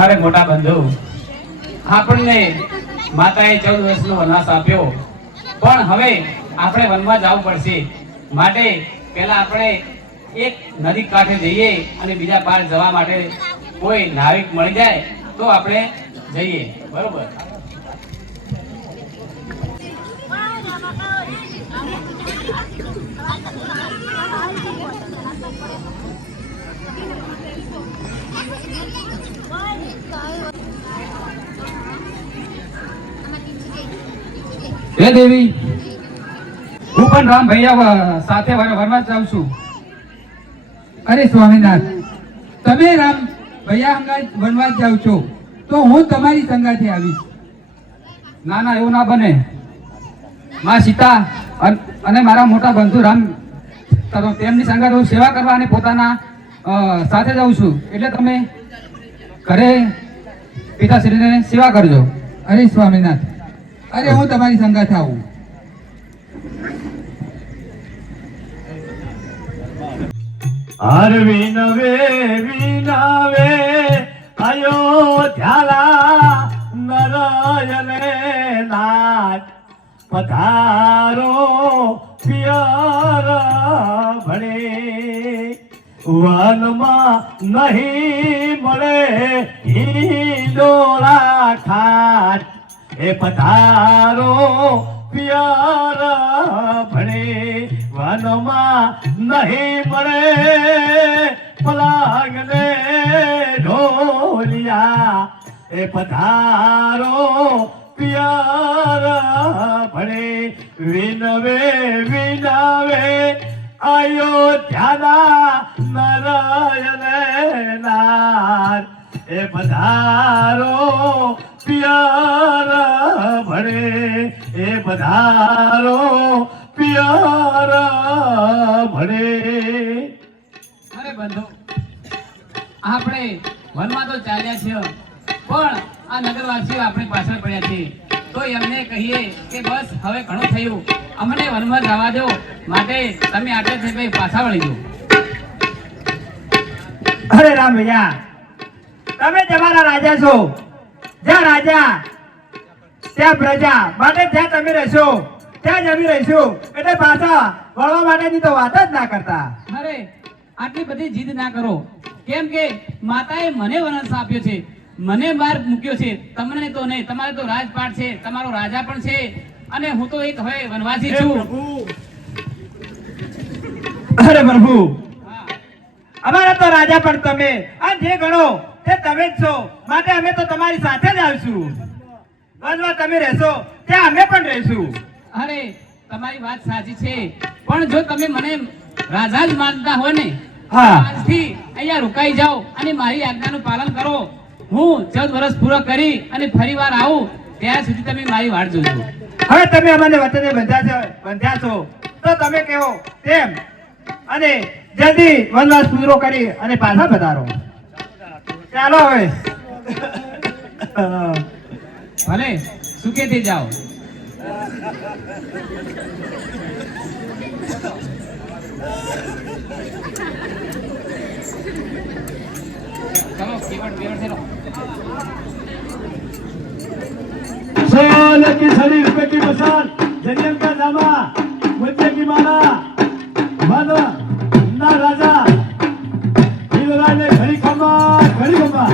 અરે મોટા બંધુ, આપણને માતાએ 14 વર્ષનો વનવાસ આપ્યો, પણ હવે આપણે વનમાં જવું પડશે. માટે પહેલા આપણે એક નદી કાંઠે જઈએ અને બીજા પાર જવા માટે કોઈ નાવિક મળી જાય તો આપણે જઈએ. બરોબર? હે દેવી, હું પણ રામ ભૈયા સાથે વનવાસ જાઉં છું. અરે સ્વામિનાથ, તમે રામ ભૈયા અંગાત વનવાસ જાવ છો તો હું તમારી સંગાથે આવીશ. ના ના, એવું ના બને. માં સીતા અને મારા મોટા બંધુ રામ તેમની સંગાથ હું સેવા કરવા અને પોતાના સાથે જાઉં છું. એટલે તમે ઘરે પિતાશ્રીને સેવા કરજો. અરે સ્વામિનાથ, અરે હું તમારી સંગાથે આવું. હર વિનવે વિનવે અયોધ્યાલા નરયને નાથ પધારો પિયર ભણે વનમાં નહીં મળે હિંડોળા ખાટ એ પધારો પિયર ભણે વનમાં નહીં મળે પલાંગ ને ઢોલિયા એ પધારો પિયર ભણે વિનવે વિનવે અયોધ્યાના નરયને નાથ એ પધારો પિયર ભણે એ પધારો પિયર ભણે. અરે બંધુ, આપણે વનમાં તો ચાલ્યા છીએ, પણ આ નગરવાસીઓ આપણી પાછળ પડ્યા છે. તો એમને કહીએ કે બસ હવે ઘણું થયું, અમને વનમાં જવા દો. માટે તમે આટલેથી ભાઈ પાછા વળી જાઓ. અરે રામ ભૈયા, તમે તમારા રાજા છો. જ્યાં રાજા ત્યાં પ્રજા, માટે જ્યાં તમે રહેશો ત્યાં જમી રહીશું. એટલે પાછા વળવા માટેની તો વાત જ ના કરતા. અરે આટલી બધી જીદ ના કરો, કેમ કે માતાએ મને વનવાસ આપ્યો છે, મને બહાર મૂક્યો છે. તમને તો નહીં, તમારે તો રાજપાટ છે, તમારો રાજા પણ છે, અને હું તો એક હવે વનવાસી છું. અરે પ્રભુ, અમારા તો રાજા પણ તમે, આ જે ગણો તે તમે જ છો. માટે અમે તો તમારી સાથે જ આવીશું. વનમાં તમે રહેશો ત્યાં અમે પણ રહીશું. અરે તમારી વાત સાચી છે, પણ જો તમે મને રાજા જ માનતા હોય ને, આજથી અહીંયા રોકાઈ જાઓ અને મારી આજ્ઞાનું પાલન કરો. હું 14 વર્ષ પૂરો કરી અને ફરી વાર આવું ત્યાં સુધી તમે મારી વાટ જોજો. હવે તમે અમને વતને બંધ્યા છો તો તમે કહો તેમ, અને જલ્દી વનવાસ પૂરો કરી અને પાછા પધારો. ચાલો હવે. ભલે સુખેથી જાઓ. ચલો કેવડ થેલો. सोल की सड़ी रुपए की मसान, जरियन का दामा, मुझे की माला, मानो ना राजा, हिंदुराज ने घड़ी खम्मा, घड़ी खम्मा.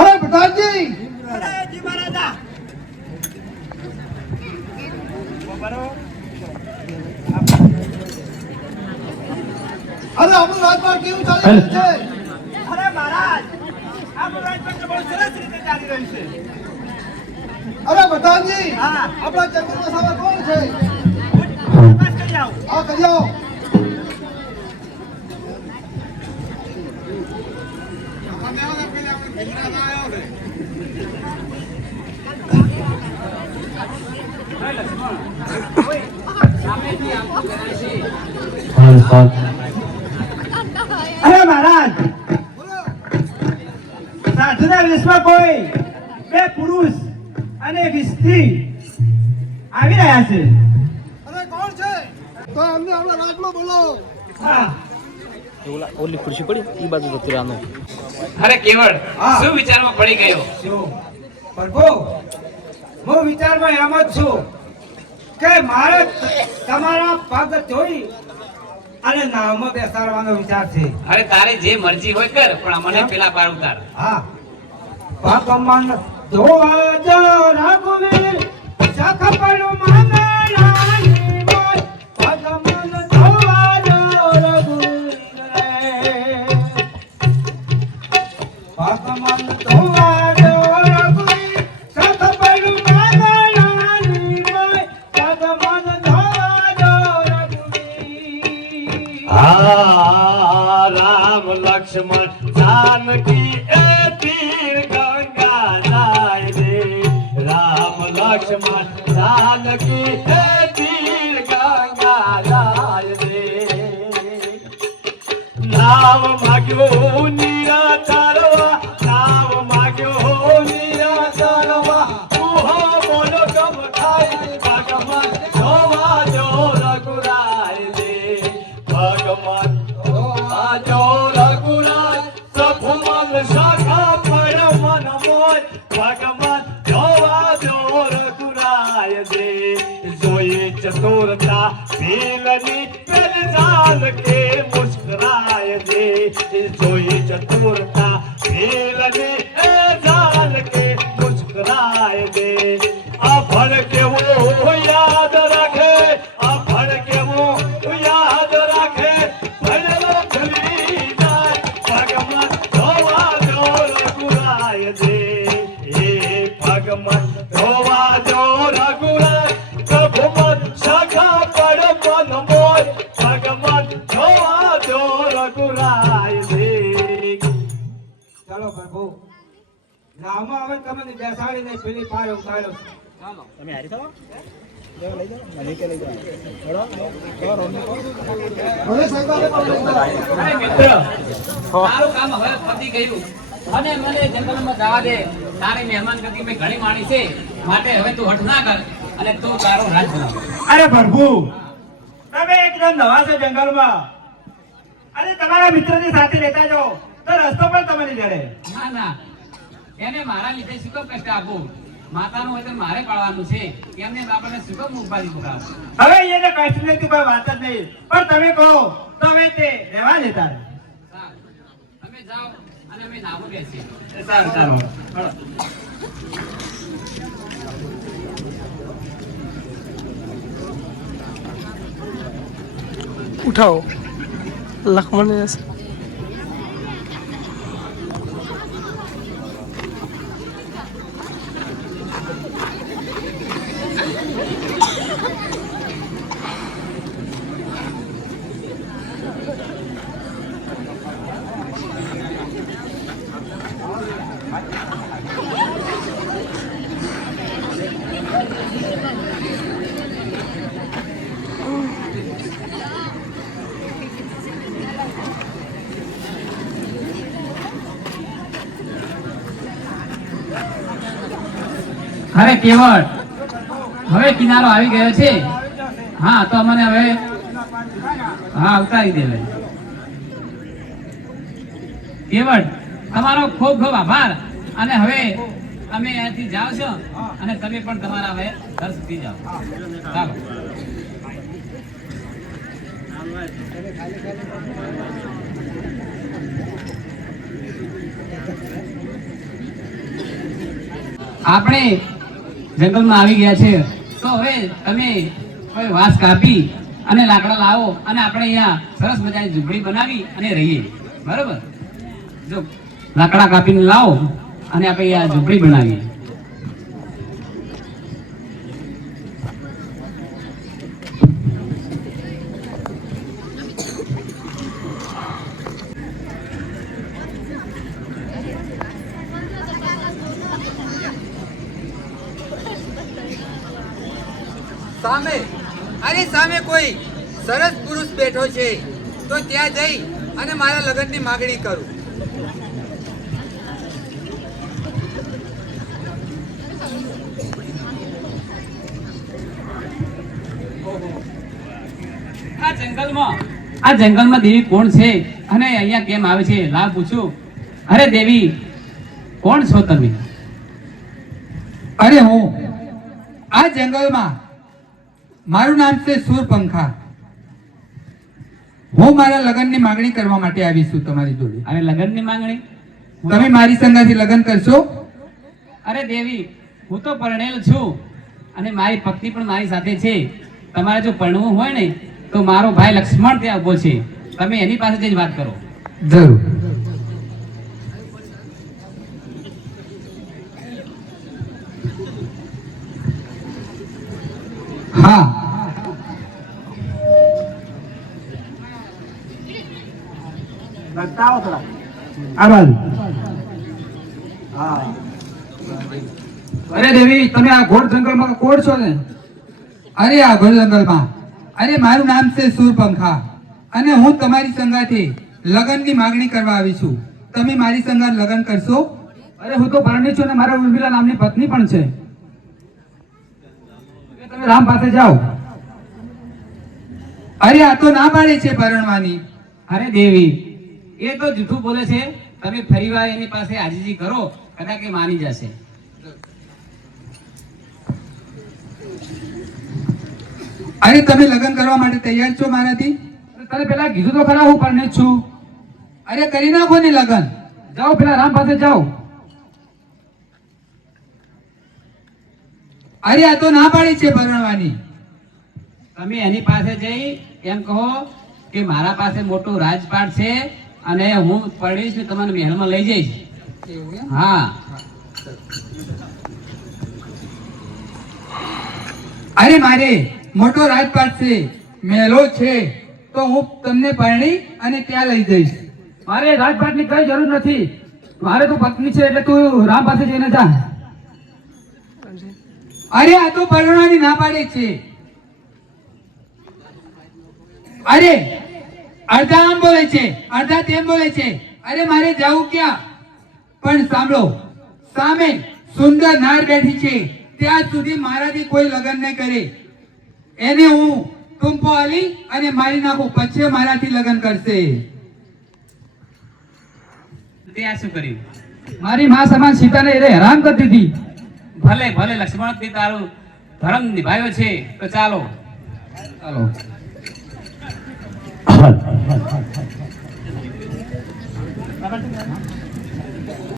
અરે પ્રધાનજી, जी महाराजा. અરે આપણું રાજપાટ કેવું ચાલી રહ્યું છે? અરે મહારાજ, આપણું રાજપત્ર બહુ સરસ રીતે ચાલી રહ્યું છે. અરે પ્રધાનજી, હા. આપણા ચંદ્રમાં સાવા કોણ છે? બસ કરી આવો. આ કરી આવો. અરે મહારાજ, સાધુના વેશમાં કોઈ બે પુરુષ અને એક સ્ત્રી આવી રહ્યા છે. અરે કોણ છે? તો અમને આપણા રાજમાં બોલો. હા, ઓલી ખુરશી પડી એ બાજુ જતી રહેવાનું. અરે કેવળ હા. શું વિચારમાં પડી ગયો? જો પ્રભુ, હું વિચારમાં એમ જ છું કે મારે તમારા પગ જોઈ અને નાવમાં બેસાડવાનો વિચાર છે. અરે તારી જે મરજી હોય કર, પણ અમને પેલા પાર ઉતાર. હા, ભગવાન જોવા જો રઘુવીર સખ પડું મંગળાની મોય. ભગવાન જોવા જો રઘુવીર રે. ભગવાન જોવા જો રઘુવીર સખ પડું મંગળાની મોય. ભગવાન જોવા જો રઘુવીર. રામ લક્ષ્મણ જાનકી એ તીર ગંગા જાય રે. રામ લક્ષ્મણ જાનકી એ તીર ગંગા જાય રે. નાવ માગ્યો નીરા તારવા, નાવ માગ્યો નીરા તારવા. ઉહો બોલો કમ થાય ભગવાન જોવા જો રઘુરાય રે. ભગવાન જોવા જો રઘુરાય સભુમન શાખા પર મન મોય. ભગવાન જોવા જો રઘુરાય રે. જોઈએ ચતુરતા ભીલની કર જાન કે મુસ્કરાય રે. જોઈએ ચતુરતા ભીલની એ જાન કે મુસ્કરાય રે. અભણ કેવો યાદ રાખે, અભણ કેવો યાદ રાખે. ભણેલો ભૂલી જાય. ભગવાન જોવા જો રઘુરાય રે. હે ભગવાન જોવા જો રઘુરાય પ્રભુમન શાખા પડ મન મોય. ભગવાન જોવા જો રઘુરાય રે. ચાલો પ્રભુ, નાવમાં હવે તમને બેસાડીને પેલી પારે ઉતાર્યો છે. હવે સાહેબ અરે મિત્ર, તારું કામ હવે પતી ગયું અને મને જંગલમાં જવા દે. તારી મહેમાનગતિ મેં ઘણી માણી છે, માટે હવે તું હઠ ના કર અને તું તારો રાજ બનાવ. અરે પ્રભુ, તમે એકદમ નવા છો જંગલમાં અને તમારા મિત્રને સાથે લેતા જાઓ તો રસ્તો પણ તમને જડે. ના ના, એને મારા લીધે શું કામ કષ્ટ આપું? માતાનું હોય તો મારે પાળવાનું છે, એમને આપણને શું કામ ઉપાધિ પુરાવો? હવે એને કષ્ટની તો કોઈ વાત જ નહીં, પણ તમે કહો તો હવે તે રહેવા દેતા. સારું, તમે જાઓ અને અમે નાવું બેસીએ. સારું ચાલો. ઉઠાવો લક્ષ્મણ. અરે કેવળ, હવે કિનારો આવી ગયો છે. હા, તો અમને હવે હા ઉતારી દે. કેવળ, તમારો ખૂબ ખૂબ આભાર. અને હવે અમે અહીંયાથી જાઓ છો અને તમે પણ તમારા હવે ઘર સુધી જાઓ. ચાલો. આપણે જંગલમાં આવી ગયા છે, તો હવે તમે કોઈ વાંસ કાપી અને લાકડા લાવો અને આપણે અહીંયા સરસ મજાની ઝૂંપડી બનાવી અને રહીએ. બરોબર? જો લાકડા કાપીને લાવો અને આપણે અહીંયા ઝૂંપડી બનાવીએ. સામે અરે સામે કોઈ સરસ પુરુષ બેઠો છે તો ત્યાં જઈ અને મારા લગ્નની માગણી કરું. આ જંગલમાં દેવી કોણ છે અને અહીંયા કેમ આવે છે? લાવ પૂછું. અરે દેવી, કોણ છો તમે? અરે હું આ જંગલમાં, મારું નામ છે સૂરપંખા. હું મારા લગ્નની માંગણી કરવા માટે આવી છું તમારી જોડે. અરે લગ્નની માંગણી? તમે મારી સંગાથી લગ્ન કરશો? અરે દેવી, હું તો પરણેલ છું અને મારી પત્ની પણ મારી સાથે છે. તમારે જો પરણવું હોય ને તો મારો ભાઈ લક્ષ્મણ ત્યાં ઉભો છે, તમે એની પાસે જઈને વાત કરો. જરૂર. હા, બતાવો થોડા આ બાજુ. હા અરે દેવી, તમે આ ઘોર જંગલમાં કોણ છો ને? અરે આ ઘોર જંગલમાં, અરે મારું નામ છે સૂરપંખા અને હું તમારી સંગાથે લગ્નની માંગણી કરવા આવી છું. તમે મારી સંગાથ લગ્ન કરશો? અરે હું તો પરણી છું અને મારા ઉર્મિલા નામની પત્ની પણ છે. તમે રામ પાસે જાઓ. અરે આ તો ના પાડે છે પરણવાની. અરે દેવી, એ તો જૂઠું બોલે છે. તમે ફરીવાર એની પાસે આજીજી કરો, કદાચ એ માની જશે. અરે તમે લગ્ન કરવા માટે તૈયાર છો મારાથી? તને પેલા કીધું તો ખરા હું પરણી જ છું. અરે કરી નાખો ને લગ્ન. જાઓ પેલા રામ પાસે જાઓ. અરે આ તો ના પાડી છે પરણવાની. તમે એની પાસે જઈ એમ કહો કે મારા પાસે મોટું રાજપાટ છે અને હું પરણીશ ને તમને મહેલમાં લઈ જઈશ. હા, અરે મારે મોટો રાજપાટ છે, મહેલો છે, તો હું તમને પરણી અને ત્યાં લઈ જઈશ. મારે રાજપાટની કઈ જરૂર નથી. મારે તો પત્ની છે એટલે તું રામ પાસે જઈને જા. અરે આ તો પરણવાની ના પાડે છે. અરે અડધા આમ બોલે છે, અડધા તેમ બોલે છે. અરે મારે જવું ક્યાં? પણ સાંભળો, સામે સુંદર નાર બેઠી છે, ત્યાં સુધી મારાથી કોઈ લગ્ન નહીં કરે. એને હું ટૂંપો આલી અને મારી નાખું, પછી મારાથી લગ્ન કરશે. તે આ શું કર્યું? મારી માં સમાન સીતાને એને હેરાન કરી દીધી. ભલે ભલે લક્ષ્મણ, તે તારું ધર્મ નિભાવ્યો છે તો ચાલો. ચાલો.